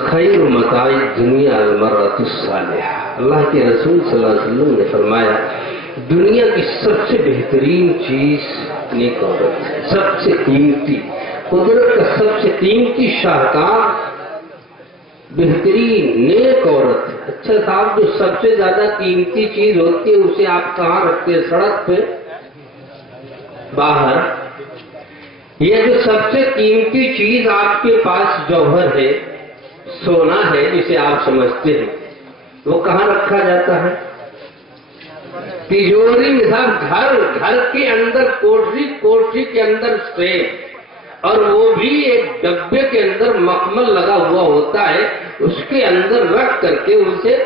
خیر متاع دنیا المرأۃ الصالحہ، اللہ کے رسول صلی اللہ علیہ وسلم نے فرمایا دنیا کی سب سے بہترین چیز نیک عورت ہے، سب سے قیمتی، قدرت کا سب سے قیمتی شاہکار بہترین نیک عورت ہے۔ اچھا صاحب، جو سب سے زیادہ قیمتی چیز ہوتی ہے اسے آپ کہاں رکھتے ہیں؟ سڑک پہ، باہر؟ یہ جو سب سے قیمتی چیز آپ کے پاس جوہر ہے، سونا ہے جسے آپ سمجھتے ہیں، وہ کہاں رکھا جاتا ہے؟ تجوری میں صاحب، گھر کے اندر، کوٹری کے اندر سیف، اور وہ بھی ایک ڈبے کے اندر مخمل لگا ہوا ہوتا ہے، اس کے اندر رکھ کر کے اسے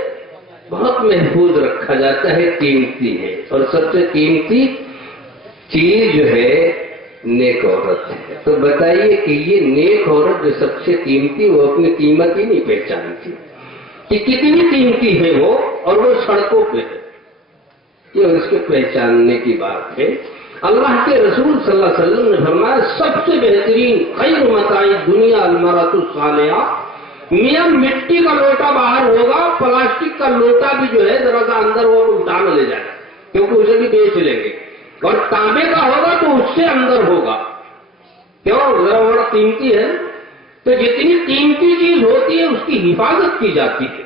بہت محفوظ رکھا جاتا ہے، قیمتی ہے۔ اور سب سے قیمتی چیز جو ہے نیک عورت ہے۔ تو بتائیے کہ یہ نیک عورت جو سب سے قیمتی، وہ اپنی قیمت ہی نہیں پہچانتی کہ کتنی قیمتی ہے وہ، اور وہ سڑکوں پہ ہے، یہ اس کے پہچاننے کی بات ہے۔ اللہ کے رسول صلی اللہ علیہ وسلم نے فرمایا سب سے بہترین خیر متاع دنیا المرأۃ الصالحہ، میاں مٹی کا لوٹا باہر ہوگا، پلاسٹک کا لوٹا بھی جو ہے ذرا سا اندر وہ اٹھا نہ لے جائے کیونکہ اسے بھی بیچ لیں گے، اور تانبے کا ہوگا تو اس سے اندر ہوگا، کیوں؟ ذرا بڑا قیمتی ہے۔ تو جتنی قیمتی چیز ہوتی ہے اس کی حفاظت کی جاتی ہے،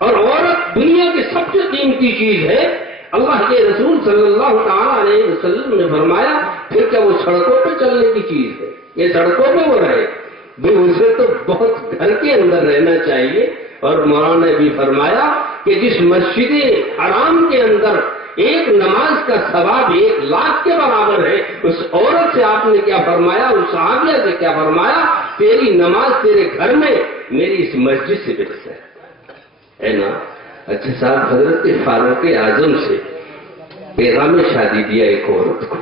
اور عورت دنیا کی سب سے قیمتی چیز ہے۔ اللہ کے رسول صلی اللہ تعالی علیہ وسلم نے فرمایا پھر کیا وہ سڑکوں پہ چلنے کی چیز ہے؟ یہ سڑکوں پہ وہ رہے بھی، اسے تو بہت گھر کے اندر رہنا چاہیے۔ اور مولانا نے بھی فرمایا کہ جس مسجد حرام کے اندر ایک نماز کا ثواب 1,00,000 کے برابر ہے، اس عورت سے آپ نے کیا فرمایا، اس صحابیہ سے کیا فرمایا؟ تیری نماز تیرے گھر میں میری اس مسجد سے بہتر ہے نا؟ اچھا صاحب، حضرت فاروق اعظم سے پیغام شادی دیا ایک عورت کو،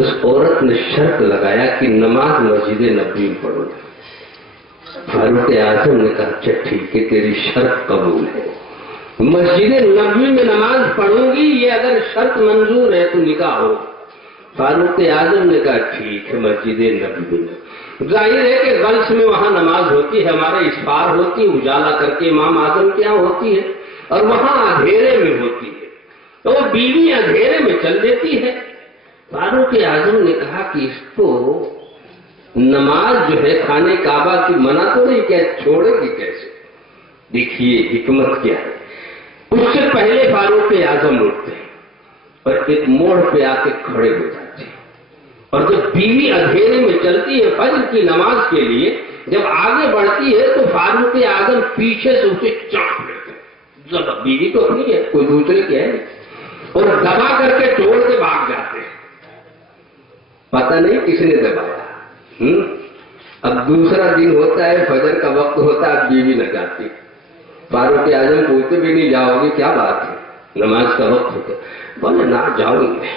اس عورت نے شرط لگایا کہ نماز مسجد نبوی میں پڑھو۔ فاروق اعظم نے کہا اچھا ٹھیک ہے، تیری شرط قبول ہے، مسجد نبوی میں نماز پڑھوں گی، یہ اگر شرط منظور ہے تو نکاح ہو۔ فاروق اعظم نے کہا ٹھیک ہے، مسجد نبوی میں۔ ظاہر ہے کہ غلس میں وہاں نماز ہوتی ہے، ہمارے اسفار ہوتی ہے، اجالا کر کے امام اعظم کے یہاں ہوتی ہے، اور وہاں اندھیرے میں ہوتی ہے، تو وہ بیوی اندھیرے میں چل دیتی ہے۔ فاروق اعظم نے کہا کہ اس کو نماز جو ہے خانہ کعبہ کی منع تو نہیں، کہ چھوڑے گی کیسے؟ دیکھیے حکمت کیا ہے۔ اس سے پہلے فاروق اعظم اٹھتے ہیں اور ایک موڑ پہ آ کے کھڑے ہو جاتے ہیں، اور جب بیوی اندھیرے میں چلتی ہے فجر کی نماز کے لیے، جب آگے بڑھتی ہے تو فاروق اعظم پیچھے سے اسے چاٹ لیتے ہیں۔ بیوی تو اپنی ہے، کوئی دوسرے کی ہے، اور دبا کر کے توڑ کے بھاگ جاتے ہیں، پتہ نہیں کس نے دبایا۔ اب دوسرا دن ہوتا ہے، فجر کا وقت ہوتا ہے، اب بیوی نہ جاتی۔ فاروق اعظم پوچھتے بھی نہیں جاؤ گے، کیا بات ہے؟ نماز کا وقت ہوتا ہے، بولے نہ جاؤں گے،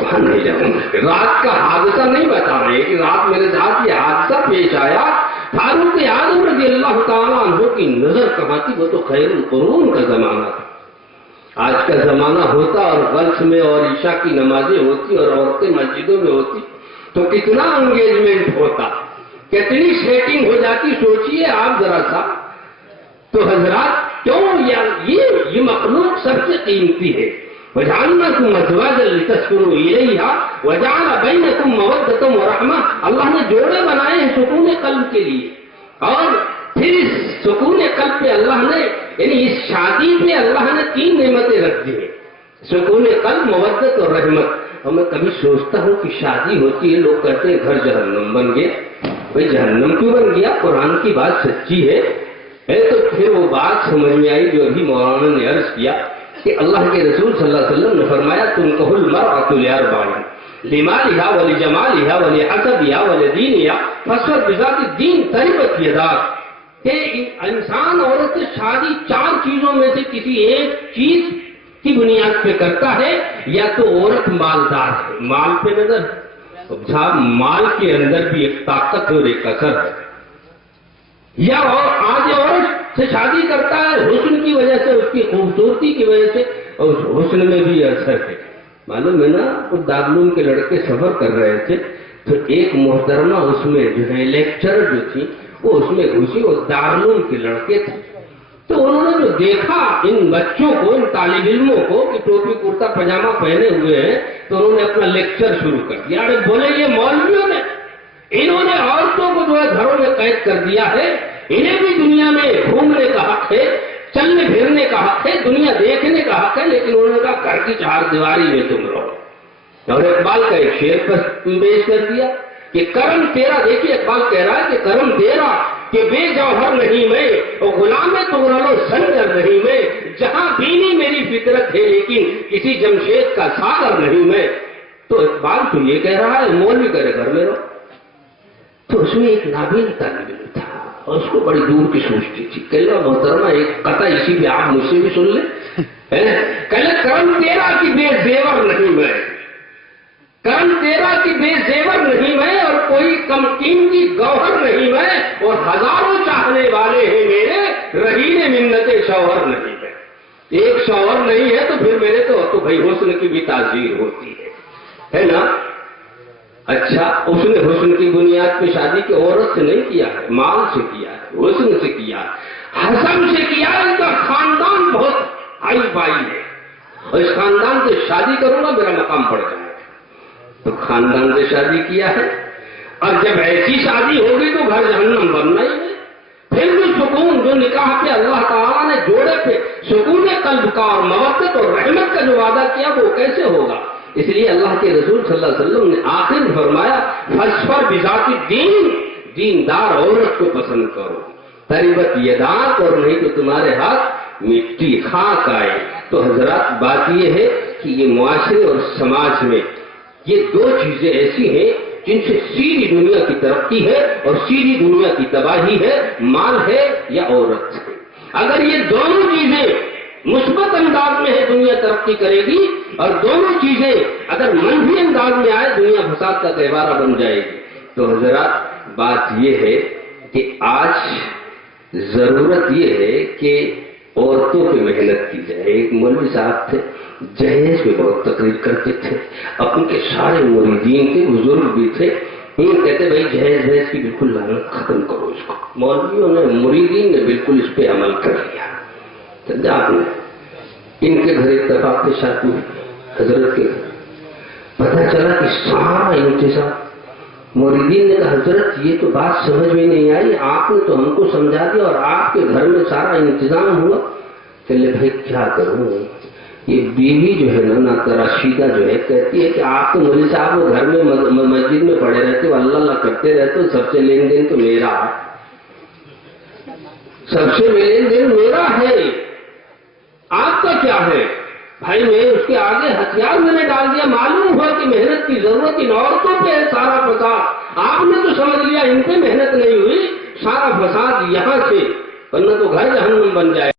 وہاں نہیں جاؤں گے۔ رات کا حادثہ نہیں بتا رہے کہ رات میرے ساتھ یہ حادثہ پیش آیا۔ فاروق اعظم رضی اللہ تعالیٰ عنہ کی نظر کہاں تھی؟ وہ تو خیر القرون کا زمانہ تھا۔ آج کا زمانہ ہوتا اور غلس میں اور عشاء کی نمازیں ہوتی اور عورتیں مسجدوں میں ہوتی تو کتنا انگیجمنٹ ہوتا، کتنی سیٹنگ ہو جاتی، سوچئے آپ ذرا سا۔ تو حضرات کیوں یہ مخلوق سب سے قیمتی ہے۔ وَجَعَلْنَاكُمْ أَزْوَاجًا لِتَسْكُنُوا إِلَيْهَا وَجَعَلَ بَيْنَكُمْ مَوَدَّةً وَرَحْمَةً، اللہ نے جوڑے بنائے ہیں سکون قلب کے لیے، اور پھر اس سکون قلب پہ اللہ نے، یعنی اس شادی پہ اللہ نے 3 نعمتیں رکھ دی ہیں، سکون قلب، مودت اور رحمت۔ اور میں کبھی سوچتا ہوں کہ شادی ہوتی ہے، لوگ کہتے ہیں گھر جہنم بن گیا، بھائی جہنم کیوں بن گیا؟ قرآن کی بات سچی ہے تو پھر وہ بات سمجھ میں آئی جو ابھی مولانا نے عرض کیا کہ اللہ کے رسول صلی اللہ علیہ وسلم نے فرمایا تنکح المرأۃ لأربع، لمالها ولجمالها ولحسبها ولدینها فاصبر بذات الدین تربت یداک، کہ انسان عورت سے شادی 4 چیزوں میں سے کسی ایک چیز کی بنیاد پہ کرتا ہے، یا تو عورت مالدار ہے، مال پہ نظر، صاحب مال کے اندر بھی ایک طاقت اور ایک اثر ہے، یا اور آج عورت سے شادی کرتا ہے حسن کی وجہ سے، اس کی خوبصورتی کی وجہ سے، اور اس حسن میں بھی اثر ہے۔ معلوم ہے نا، وہ دارالعلوم کے لڑکے سفر کر رہے تھے تو ایک محترمہ اس میں جو ہے لیکچرر جو تھی، وہ اس میں گھسی، وہ دارالعلوم کے لڑکے تھے۔ تو انہوں نے جو دیکھا ان بچوں کو، ان طالب علموں کو کہ ٹوپی کرتا پاجامہ پہنے ہوئے ہیں، تو انہوں نے اپنا لیکچر شروع کر دیا۔ ارے بولے یہ مولویوں نے، انہوں نے عورتوں کو جو ہے گھروں میں قید کر دیا ہے، انہیں بھی دنیا میں گھومنے کا حق ہے، چلنے پھرنے کا حق ہے، دنیا دیکھنے کا حق ہے، لیکن انہوں نے کہا گھر کی چار دیواری میں تم رہو۔ اور اقبال کا ایک شعر پر پیش کر دیا کہ کرم تیرا، دیکھیے اقبال کہہ رہا ہے کہ کرم تیرا کہ بے جوہر نہیں میں، اور غلام تغرل و سنگر نہیں میں، جہاں بینی میری فطرت ہے لیکن کسی جمشید کا ساغر نہیں میں۔ تو اقبال تو یہ کہہ رہا ہے مولوی کرے گھر میں رہو۔ تو اس میں ایک نابین طالب علم تھا اور اس کو بڑی دور کی سوچتی تھی، کہلا محترمہ ایک قطع اسی پہ آپ مجھ سے بھی سن لیں، کہلا کرم تیرا کی بے زیور نہیں میں، کرم تیرا کی بے زیور نہیں میں، اور کوئی کم قیمتی گوہر نہیں میں، اور ہزاروں چاہنے والے ہیں میرے، رہین منت شوہر نہیں میں۔ ایک شوہر نہیں ہے تو پھر میرے تو بھائی حسن کی بھی تعزیر ہوتی ہے نا۔ اچھا، اس نے حسن کی بنیاد پہ شادی کی عورت سے نہیں کیا ہے، مال سے کیا ہے، حسن سے کیا ہے، حسن سے کیا ہے۔ ان کا خاندان بہت ہائی فائی ہے اور اس خاندان سے شادی کروں گا میرا مقام بڑھ جائے گا، تو خاندان سے شادی کیا ہے۔ اور جب ایسی شادی ہوگی تو گھر جہنم بننا ہی ہے۔ پھر بھی سکون جو نکاح پہ اللہ تعالیٰ نے جوڑے پہ سکون قلب کا اور مودت اور رحمت کا جو وعدہ کیا وہ کیسے ہوگا؟ اس لیے اللہ کے رسول صلی اللہ علیہ وسلم نے آخر فرمایا فَاصْفَرْ بِذَاتِ الدِّین، دیندار عورت کو پسند کرو، تربت یداک، اور نہیں تو تمہارے ہاتھ مٹی خاک آئے۔ تو حضرات بات یہ ہے کہ یہ معاشرے اور سماج میں یہ دو چیزیں ایسی ہیں جن سے سیدھی دنیا کی ترقی ہے اور سیدھی دنیا کی تباہی ہے، مال ہے یا عورت ہے۔ اگر یہ دونوں چیزیں مثبت انداز میں ہے دنیا ترقی کرے گی، اور دونوں چیزیں اگر منفی انداز میں آئے دنیا فساد کا گہوارہ بن جائے گی۔ تو حضرات بات یہ ہے کہ آج ضرورت یہ ہے کہ عورتوں کی محنت کی جائے۔ ایک مولوی صاحب تھے، جہیز میں بہت تقریر کرتے تھے، اپن کے سارے مریدین کے بزرگ بھی تھے، یہ کہتے بھائی جہیز کی بالکل لعنت ختم کرو اس کو۔ مولویوں نے، مریدین نے بالکل اس پہ عمل کر لیا۔ آپ نے ان کے گھر اتفاق کے ساتھ حضرت کے گھر پتہ چلا کہ سارا انتظام، مریدین نے کہا حضرت یہ تو بات سمجھ میں نہیں آئی، آپ نے تو ہم کو سمجھا دیا اور آپ کے گھر میں سارا انتظام ہوا۔ چلے بھائی کیا کروں، یہ بیوی جو ہے نا رشیدہ جو ہے کہتی ہے کہ آپ تو مولوی صاحب وہ گھر میں مسجد میں پڑے رہتے ہو، اللہ اللہ کرتے رہتے ہو، سب سے لین دین تو میرا ہے، سب سے لین دین میرا ہے، آپ کا کیا ہے؟ بھائی میں اس کے آگے ہتھیار میں نے ڈال دیا، معلوم ہوا کہ محنت کی ضرورت ان عورتوں پہ ہے سارا فساد، آپ نے تو سمجھ لیا ان پہ محنت نہیں ہوئی، سارا فساد یہاں سے، ورنہ تو گھر جہنم بن جائے۔